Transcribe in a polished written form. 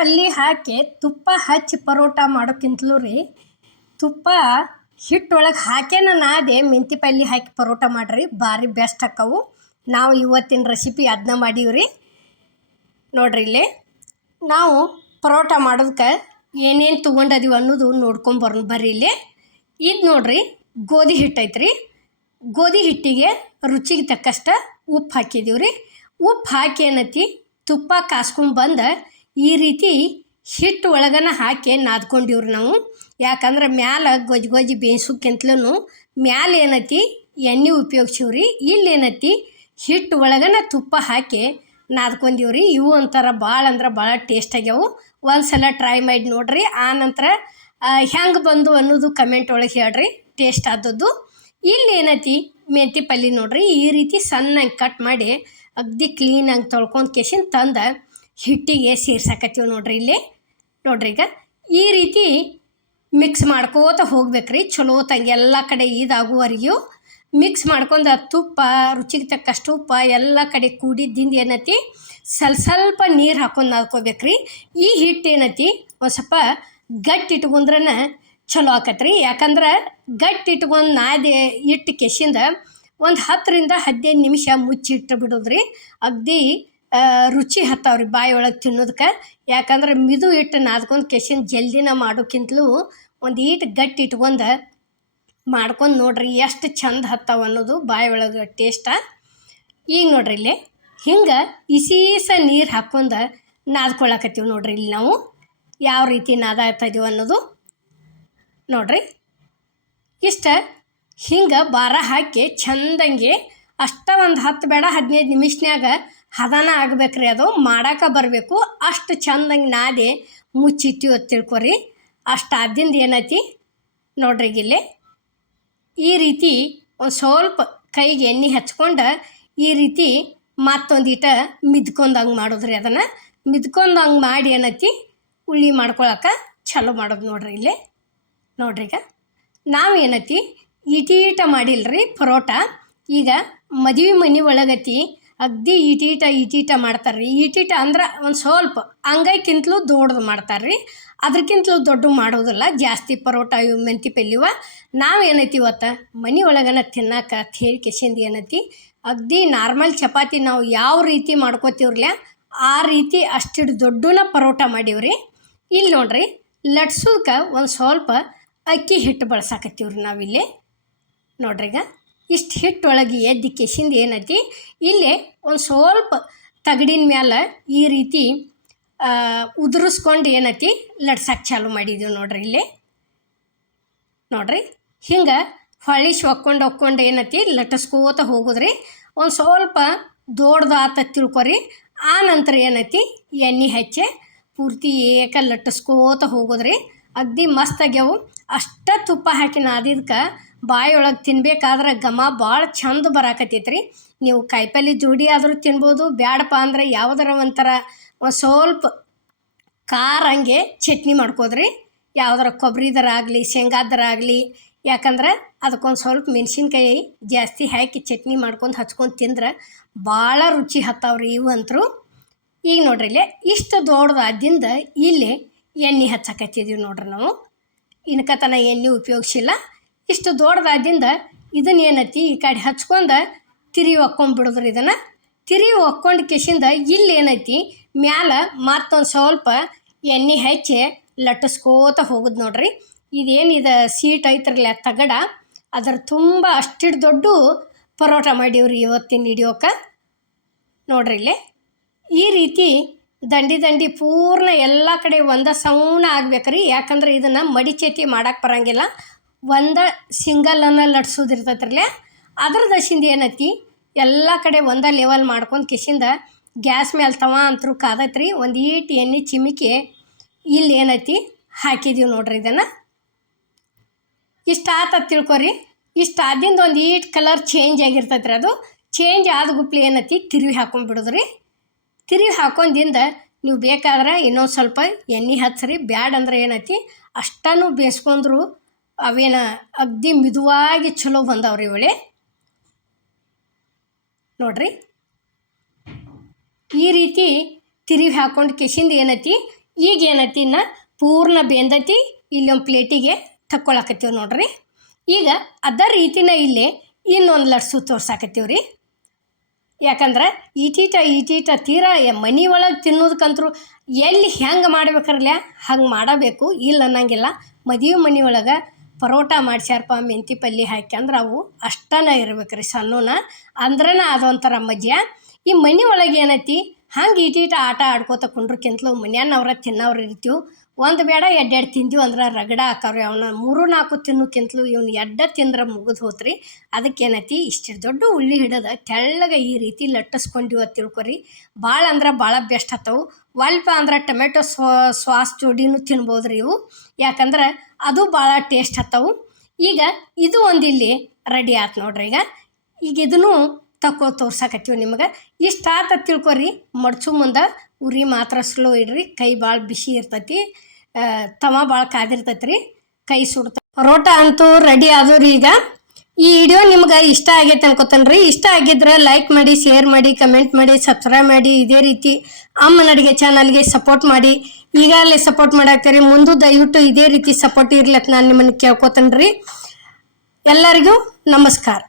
ಪಲ್ಯ ಹಾಕಿ ತುಪ್ಪ ಹಚ್ಚಿ ಪರೋಟ ಮಾಡೋಕ್ಕಿಂತಲೂ ರೀ ತುಪ್ಪ ಹಿಟ್ಟೊಳಗೆ ಹಾಕೇನ ನಾದೆ ಮೆಂತಿ ಪಲ್ಯ ಹಾಕಿ ಪರೋಟ ಮಾಡಿರಿ ಭಾರಿ ಬೆಸ್ಟ್ ಆಕ್ಕವು. ನಾವು ಇವತ್ತಿನ ರೆಸಿಪಿ ಅದನ್ನ ಮಾಡೀವ್ರಿ. ನೋಡ್ರಿ ಇಲ್ಲಿ ನಾವು ಪರೋಟ ಮಾಡೋದಕ್ಕೆ ಏನೇನು ತೊಗೊಂಡದೀವಿ ಅನ್ನೋದು ನೋಡ್ಕೊಂಬರೋಣ ಬರ್ರಿ. ಇಲ್ಲಿ ಇದು ನೋಡ್ರಿ ಗೋಧಿ ಹಿಟ್ಟು ಐತ್ರಿ. ಗೋಧಿ ಹಿಟ್ಟಿಗೆ ರುಚಿಗೆ ತಕ್ಕಷ್ಟು ಉಪ್ಪು ಹಾಕಿದೀವಿ ರೀ. ಉಪ್ಪು ಹಾಕಿ ಏನೈತಿ ತುಪ್ಪ ಕಾಸ್ಕೊಂಡು ಬಂದು ಈ ರೀತಿ ಹಿಟ್ಟು ಒಳಗನ ಹಾಕಿ ನಾದ್ಕೊಂಡಿವ್ರಿ ನಾವು. ಯಾಕಂದ್ರೆ ಮ್ಯಾಲೆ ಗೊಜ್ಜಿ ಬೇಯಿಸೋಕ್ಕಿಂತಲೂ ಮ್ಯಾಲೆ ಏನೈತಿ ಎಣ್ಣೆ ಉಪಯೋಗಿಸಿವ್ರಿ. ಇಲ್ಲಿ ಏನೈತಿ ಹಿಟ್ಟು ಒಳಗನ ತುಪ್ಪ ಹಾಕಿ ನಾದ್ಕೊಂಡಿವ್ರಿ. ಇವು ಒಂಥರ ಭಾಳ ಅಂದ್ರೆ ಭಾಳ ಟೇಸ್ಟ್ ಆಗ್ಯಾವು. ಒಂದು ಸಲ ಟ್ರೈ ಮಾಡಿ ನೋಡ್ರಿ. ಆನಂತರ ಹೆಂಗೆ ಬಂದು ಅನ್ನೋದು ಕಮೆಂಟ್ ಒಳಗೆ ಹೇಳ್ರಿ ಟೇಸ್ಟ್ ಆದದ್ದು. ಇಲ್ಲಿ ಏನೈತಿ ಮೆಂತಿ ಪಲ್ಯ ನೋಡ್ರಿ ಈ ರೀತಿ ಸಣ್ಣಗೆ ಕಟ್ ಮಾಡಿ ಅಗ್ದಿ ಕ್ಲೀನಾಗಿ ತೊಳ್ಕೊಂಡು ಕೇಸಿನ ತಂದು ಹಿಟ್ಟಿಗೆ ಸೇರ್ಸಾಕತ್ತೀವಿ ನೋಡ್ರಿ. ಇಲ್ಲಿ ನೋಡ್ರಿ ಈಗ ಈ ರೀತಿ ಮಿಕ್ಸ್ ಮಾಡ್ಕೋತ ಹೋಗ್ಬೇಕ್ರಿ. ಚಲೋ ತಂಗಿ ಎಲ್ಲ ಕಡೆ ಇದಾಗುವವರೆಗೂ ಮಿಕ್ಸ್ ಮಾಡ್ಕೊಂಡು ತುಪ್ಪ ರುಚಿಗೆ ತಕ್ಕಷ್ಟು ಉಪ್ಪ ಎಲ್ಲ ಕಡೆ ಕೂಡಿದ್ದಿಂದ ಏನೈತಿ ಸ್ವಲ್ಪ ನೀರು ಹಾಕೊಂಡು ನಾದ್ಕೋಬೇಕ್ರಿ. ಈ ಹಿಟ್ಟು ಏನೈತಿ ಒಂದು ಸ್ವಲ್ಪ ಗಟ್ಟಿ ಇಟ್ಕೊಂಡ್ರನ ಚಲೋ ಆಕತ್ರಿ. ಯಾಕಂದ್ರೆ ಗಟ್ಟಿ ಇಟ್ಕೊಂಡು ನಾದೆ ಇಟ್ಟು ಕೆಸಿಂದ ಒಂದು 10ರಿಂದ 15 ನಿಮಿಷ ಮುಚ್ಚಿಟ್ಟು ಬಿಡೋದ್ರಿ. ಅಗ್ದಿ ರುಚಿ ಹತ್ತಾವ್ರಿ ಬಾಯಿ ಒಳಗೆ ತಿನ್ನೋದಕ್ಕೆ. ಯಾಕಂದ್ರೆ ಮಿದು ಇಟ್ಟು ನಾದ್ಕೊಂಡು ಕೆಸಿಂದ ಜಲ್ದಿನ ಮಾಡೋಕ್ಕಿಂತಲೂ ಒಂದು ಈಟು ಗಟ್ಟಿ ಇಟ್ಕೊಂಡು ಮಾಡ್ಕೊಂಡು ನೋಡ್ರಿ ಎಷ್ಟು ಚಂದ ಹತ್ತಾವ ಅನ್ನೋದು ಬಾಯಿ ಒಳಗೆ ಟೇಸ್ಟ. ಈಗ ನೋಡ್ರಿ ಇಲ್ಲಿ ಹಿಂಗೆ ಇಸೀಸ ನೀರು ಹಾಕ್ಕೊಂಡು ನಾದ್ಕೊಳಕತ್ತೀವಿ ನೋಡ್ರಿ. ಇಲ್ಲಿ ನಾವು ಯಾವ ರೀತಿ ನಾದಾಡ್ತಾಯಿದ್ದೀವಿ ಅನ್ನೋದು ನೋಡ್ರಿ. ಇಷ್ಟ ಹಿಂಗೆ ಭಾರ ಹಾಕಿ ಚಂದಂಗೆ ಅಷ್ಟ ಒಂದು 10 ಬೇಡ 15 ನಿಮಿಷನ್ಯಾಗ ಹದನ ಆಗ್ಬೇಕ್ರಿ. ಅದು ಮಾಡೋಕೆ ಬರಬೇಕು. ಅಷ್ಟು ಚಂದಂಗೆ ನಾದಿ ಮುಚ್ಚಿಟ್ಟಿವಿ ಅಂತ ತಿಳ್ಕೊರಿ. ಅಷ್ಟು ಆದಿಂದ ಏನೈತಿ ನೋಡ್ರಿ ಇಲ್ಲಿ ಈ ರೀತಿ ಒಂದು ಸ್ವಲ್ಪ ಕೈಗೆ ಎಣ್ಣೆ ಹಚ್ಕೊಂಡು ಈ ರೀತಿ ಮತ್ತೊಂದಿಟ ಮಿದ್ಕೊಂಡಂಗೆ ಮಾಡೋದ್ರಿ. ಅದನ್ನು ಮಿದ್ಕೊಂಡಂಗೆ ಮಾಡಿ ಏನೈತಿ ಉಳ್ಳಿ ಮಾಡ್ಕೊಳಕ್ಕೆ ಚಲೋ ಮಾಡೋದು ನೋಡ್ರಿ. ಇಲ್ಲಿ ನೋಡ್ರಿ ಈಗ ನಾವು ಏನೈತಿ ಈಟೀಟ ಮಾಡಿಲ್ರಿ ಪರೋಟ. ಈಗ ಮದುವೆ ಮನೆ ಒಳಗತಿ ಅಗ್ದಿ ಈಟೀಟ ಮಾಡ್ತಾರೆ ರೀ. ಈಟೀಟ ಅಂದ್ರೆ ಒಂದು ಸ್ವಲ್ಪ ಅಂಗೈಕ್ಕಿಂತಲೂ ದೊಡ್ಡದು ಮಾಡ್ತಾರೆ ರೀ. ಅದಕ್ಕಿಂತಲೂ ದೊಡ್ಡ ಮಾಡೋದಿಲ್ಲ ಜಾಸ್ತಿ ಪರೋಟ ಇವು ಮೆಂತಿ ಪಲ್ಯವ. ನಾವು ಏನೈತಿ ಇವತ್ತು ಮನೆ ಒಳಗನ ತಿನ್ನಕ್ಕೆ ಹೇಳಿ ಕೆಸಿಂದ ಏನೈತಿ ಅಗ್ದಿ ನಾರ್ಮಲ್ ಚಪಾತಿ ನಾವು ಯಾವ ರೀತಿ ಮಾಡ್ಕೋತೀವ್ರಲ್ಲ ಆ ರೀತಿ ಅಷ್ಟಿಟ್ಟು ದೊಡ್ಡನ ಪರೋಟ ಮಾಡೀವ್ರಿ. ಇಲ್ಲಿ ನೋಡ್ರಿ ಲಟ್ಸೋಕೆ ಒಂದು ಸ್ವಲ್ಪ ಅಕ್ಕಿ ಹಿಟ್ಟು ಬಳಸಾಕತ್ತೀವ್ರಿ ನಾವಿಲ್ಲಿ. ನೋಡ್ರಿ ಈಗ ಇಷ್ಟು ಹಿಟ್ಟೊಳಗೆ ಎದ್ದು ಕೆಸಿಂದ ಏನೈತಿ ಇಲ್ಲೇ ಒಂದು ಸ್ವಲ್ಪ ತಗಡಿನ ಮ್ಯಾಲೆ ಈ ರೀತಿ ಉದುರಿಸ್ಕೊಂಡು ಏನೈತಿ ಲಟ್ಸಕ್ಕೆ ಚಾಲು ಮಾಡಿದ್ದೀವಿ ನೋಡ್ರಿ. ಇಲ್ಲಿ ನೋಡ್ರಿ ಹಿಂಗೆ ಹೊಳಿಸಿ ಒಕ್ಕೊಂಡು ಏನೈತಿ ಲಟ್ಟಿಸ್ಕೋತ ಹೋಗೋದ್ರಿ. ಒಂದು ಸ್ವಲ್ಪ ದೊಡ್ಡದು ಆತ ತಿಳ್ಕೊರಿ. ಆ ನಂತರ ಏನೈತಿ ಎಣ್ಣೆ ಹಚ್ಚಿ ಪೂರ್ತಿ ಏಕ ಲಟ್ಟಿಸ್ಕೋತ ಹೋಗೋದ್ರಿ. ಅಗ್ದಿ ಮಸ್ತ್ ಆಗ್ಯಾವು. ಅಷ್ಟ ತುಪ್ಪ ಹಾಕಿ ನಾದಿದ್ಕೆ ಬಾಯಿ ಒಳಗೆ ತಿನ್ಬೇಕಾದ್ರೆ ಘಮ ಭಾಳ ಚಂದ ಬರಾಕತ್ತೈತ್ರಿ. ನೀವು ಕಾಯಿಪಲ್ಲೆ ಜೋಡಿ ಆದರೂ ತಿನ್ಬೋದು. ಬ್ಯಾಡಪ್ಪ ಅಂದ್ರೆ ಯಾವುದರ ಒಂಥರ ಒಂದು ಸ್ವಲ್ಪ ಖಾರ ಹಂಗೆ ಚಟ್ನಿ ಮಾಡ್ಕೋದ್ರಿ. ಯಾವುದರ ಕೊಬ್ಬರಿದರ ಆಗಲಿ ಶೇಂಗಾದರ ಆಗಲಿ. ಯಾಕಂದ್ರೆ ಅದಕ್ಕೊಂದು ಸ್ವಲ್ಪ ಮೆಣಸಿನ್ಕಾಯಿ ಜಾಸ್ತಿ ಹಾಕಿ ಚಟ್ನಿ ಮಾಡ್ಕೊಂಡು ಹಚ್ಕೊಂಡು ತಿಂದ್ರೆ ಭಾಳ ರುಚಿ ಹತ್ತಾವ್ರಿ ಇವಂತರು. ಈಗ ನೋಡ್ರಿ ಇಲ್ಲೇ ಇಷ್ಟು ದೊಡ್ಡದಾದಿಂದ ಇಲ್ಲಿ ಎಣ್ಣೆ ಹಚ್ಚಕತ್ತಿದ್ದೀವಿ ನೋಡ್ರಿ. ನಾವು ಇನ್ಕತನ ಎಣ್ಣೆ ಉಪಯೋಗಿಸಿಲ್ಲ. ಇಷ್ಟು ದೊಡ್ಡದಾದಿಂದ ಇದನ್ನ ಏನೈತಿ ಈ ಕಡೆ ಹಚ್ಕೊಂಡು ತಿರಿ ಒಕ್ಕೊಂಡ್ಬಿಡೋದ್ರಿ. ಇದನ್ನು ತಿರಿ ಒಕ್ಕೊಂಡು ಕೆಸಿಂದ ಇಲ್ಲಿ ಏನೈತಿ ಮ್ಯಾಲೆ ಮತ್ತೊಂದು ಸ್ವಲ್ಪ ಎಣ್ಣೆ ಹಚ್ಚಿ ಲಟ್ಟಿಸ್ಕೋತ ಹೋಗೋದು ನೋಡ್ರಿ. ಇದೇನಿದು ಸೀಟ್ ಐತ್ರಲ್ಲ ತಗಡ ಅದ್ರ ತುಂಬ ಅಷ್ಟಿಟ್ಟು ದೊಡ್ಡ ಪರೋಟ ಮಾಡೀವ್ರಿ ಇವತ್ತಿನ ಹಿಡಿಯೋಕೆ. ನೋಡ್ರಿ ಇಲ್ಲಿ ಈ ರೀತಿ ದಂಡಿ ಪೂರ್ಣ ಎಲ್ಲ ಕಡೆ ಒಂದೇ ಸೌಣ ಆಗ್ಬೇಕ್ರಿ. ಯಾಕಂದ್ರೆ ಇದನ್ನು ಮಡಿಚೇತಿ ಮಾಡೋಕ್ಕೆ ಬರೋಂಗಿಲ್ಲ. ಒಂದು ಸಿಂಗಲನ್ನು ಲಟ್ಸೋದಿರ್ತೈತ್ರಲ್ಲ ಅದ್ರ ದಶಿಂದ ಏನೈತಿ ಎಲ್ಲ ಕಡೆ ಒಂದೇ ಲೆವೆಲ್ ಮಾಡ್ಕೊಂಡು ಕಿಸಿಂದ ಗ್ಯಾಸ್ ಮೇಲೆ ತವ ಅಂತರೂ ಕಾದೈತ್ರಿ. ಒಂದು ಈಟು ಎಣ್ಣೆ ಚಿಮಿಕಿ ಇಲ್ಲಿ ಏನೈತಿ ಹಾಕಿದ್ದೀವಿ ನೋಡ್ರಿ. ಇದನ್ನು ಇಷ್ಟು ಆತ ತಿಳ್ಕೊರಿ. ಇಷ್ಟು ಆದಿಂದ ಒಂದು ಈಟು ಕಲರ್ ಚೇಂಜ್ ಆಗಿರ್ತೈತ್ರಿ. ಅದು ಚೇಂಜ್ ಆದ ಗುಪ್ಲಿ ಏನೈತಿ ತಿರುವಿ ಹಾಕೊಂಡ್ಬಿಡೋದ್ರಿ. ತಿರುವಿ ಹಾಕೊಂಡಿಂದ ನೀವು ಬೇಕಾದ್ರೆ ಇನ್ನೊಂದು ಸ್ವಲ್ಪ ಎಣ್ಣೆ ಹಚ್ಚ್ರಿ. ಬ್ಯಾಡ್ ಅಂದ್ರೆ ಏನೈತಿ ಅಷ್ಟೂ ಬೇಯಿಸ್ಕೊಂಡ್ರು ಅವೇನ ಅಗ್ದಿ ಮಿದುವಾಗಿ ಚಲೋ ಬಂದವ್ರಿ ಒಳ್ಳೆ ನೋಡ್ರಿ. ಈ ರೀತಿ ತಿರುವಿ ಹಾಕೊಂಡು ಕೆಸಿಂದ ಏನೈತಿ ಈಗ ಏನೈತಿ ಇನ್ನು ಪೂರ್ಣ ಬೆಂದೈತಿ. ಇಲ್ಲೊಂದು ಪ್ಲೇಟಿಗೆ ತಕ್ಕೊಳಕತ್ತೀವಿ ನೋಡ್ರಿ. ಈಗ ಅದ ರೀತಿನ ಇಲ್ಲಿ ಇನ್ನೊಂದು ಲಟ್ಸು ತೋರ್ಸಾಕತ್ತೀವಿ ರೀ. ಯಾಕಂದ್ರೆ ಈಟೀಟ ತೀರಾ ಮನೆ ಒಳಗೆ ತಿನ್ನೋದಕ್ಕಂತರೂ ಎಲ್ಲಿ ಹೆಂಗೆ ಮಾಡ್ಬೇಕ್ರಲ್ಲ ಹಂಗೆ ಮಾಡಬೇಕು, ಇಲ್ಲ ಅನ್ನಂಗಿಲ್ಲ. ಮದುವೆ ಮನೆ ಒಳಗೆ ಪರೋಟ ಮಾಡ್ಸ್ಯಾರಪ್ಪ ಮೆಂತಿ ಪಲ್ಯ ಹಾಕಿ ಅಂದ್ರೆ ಅವು ಅಷ್ಟನ ಇರ್ಬೇಕು ರೀ, ಸಣ್ಣನ ಅಂದ್ರನ ಅದೊಂಥರ ಮಜಾ. ಈ ಮನೆ ಒಳಗೆ ಏನೈತಿ ಹಂಗೆ ಈಟೀಟ ಆಟ ಆಡ್ಕೋತ ಕುಂಡ್ರಕ್ಕಿಂತಲೂ ಮನ್ಯಾನವ್ರ ತಿನ್ನೋರು ಇರ್ತೀವಿ. ಒಂದು ಬೇಡ ಎಡ್ಡೆರಡು ತಿಂದೀವಿ ಅಂದ್ರೆ ರಗಡ ಹಾಕವ್ರಿ. ಅವನ್ನ 3-4 ತಿನ್ನೋಕ್ಕಿಂತಲೂ ಇವ್ನು ಎಡ್ಡ ತಿಂದ್ರೆ ಮುಗಿದು ಹೋತ್ರಿ. ಅದಕ್ಕೇನೈತಿ ಇಷ್ಟು ದೊಡ್ಡ ಉಳ್ಳಿ ಹಿಡಿದ ತೆಳ್ಳಗೆ ಈ ರೀತಿ ಲಟ್ಟಿಸ್ಕೊಂಡಿವ ತಿಳ್ಕೊರಿ. ಭಾಳ ಅಂದ್ರೆ ಭಾಳ ಬೆಸ್ಟ್ ಹತ್ತವು. ಸ್ವಲ್ಪ ಅಂದ್ರೆ ಟೊಮೆಟೊ ಸಾಸ್ ಜೋಡಿನೂ ತಿನ್ಬೋದು ರೀ ಇವು, ಯಾಕಂದ್ರೆ ಅದು ಭಾಳ ಟೇಸ್ಟ್ ಹತ್ತವು. ಈಗ ಇದು ಒಂದು ಇಲ್ಲಿ ರೆಡಿ ಆಯ್ತು ನೋಡ್ರಿ. ಈಗ ಇದನ್ನು ತೋರ್ಸಾಕತ್ತೀವಿ ನಿಮಗೆ. ಇಷ್ಟು ಆತ ತಿಳ್ಕೊರಿ. ಮಡ್ಚು ಮುಂದೆ ಉರಿ ಮಾತ್ರ ಸ್ಲೋ ಇಡ್ರಿ, ಕೈ ಭಾಳ ಬಿಸಿ ಇರ್ತೈತಿ, ತವ ಭಾಳ ಕಾದಿರ್ತೈತಿ ರೀ, ಕೈ ಸುಡ್ತ. ಪರೋಟ ಅಂತೂ ರೆಡಿ ಆದವು ರೀ. ಈಗ ಈ ವಿಡಿಯೋ ನಿಮ್ಗೆ ಇಷ್ಟ ಆಗೈತೆ ಅನ್ಕೋತಾನೆ ರೀ. ಇಷ್ಟ ಆಗಿದ್ರೆ ಲೈಕ್ ಮಾಡಿ, ಶೇರ್ ಮಾಡಿ, ಕಮೆಂಟ್ ಮಾಡಿ, ಸಬ್ಸ್ಕ್ರೈಬ್ ಮಾಡಿ. ಇದೇ ರೀತಿ ಅಮ್ಮನ ಅಡುಗೆ ಚಾನಲ್ಗೆ ಸಪೋರ್ಟ್ ಮಾಡಿ. ಈಗಾಗಲೇ ಸಪೋರ್ಟ್ ಮಾಡಾಕ್ತೀರಿ, ಮುಂದೆ ದಯವಿಟ್ಟು ಇದೇ ರೀತಿ ಸಪೋರ್ಟ್ ಇರ್ಲತ್ತ ನಾನು ನಿಮ್ಮನ್ನು ಕೇಳ್ಕೊತಾನೆ ರೀ. ಎಲ್ಲರಿಗೂ ನಮಸ್ಕಾರ.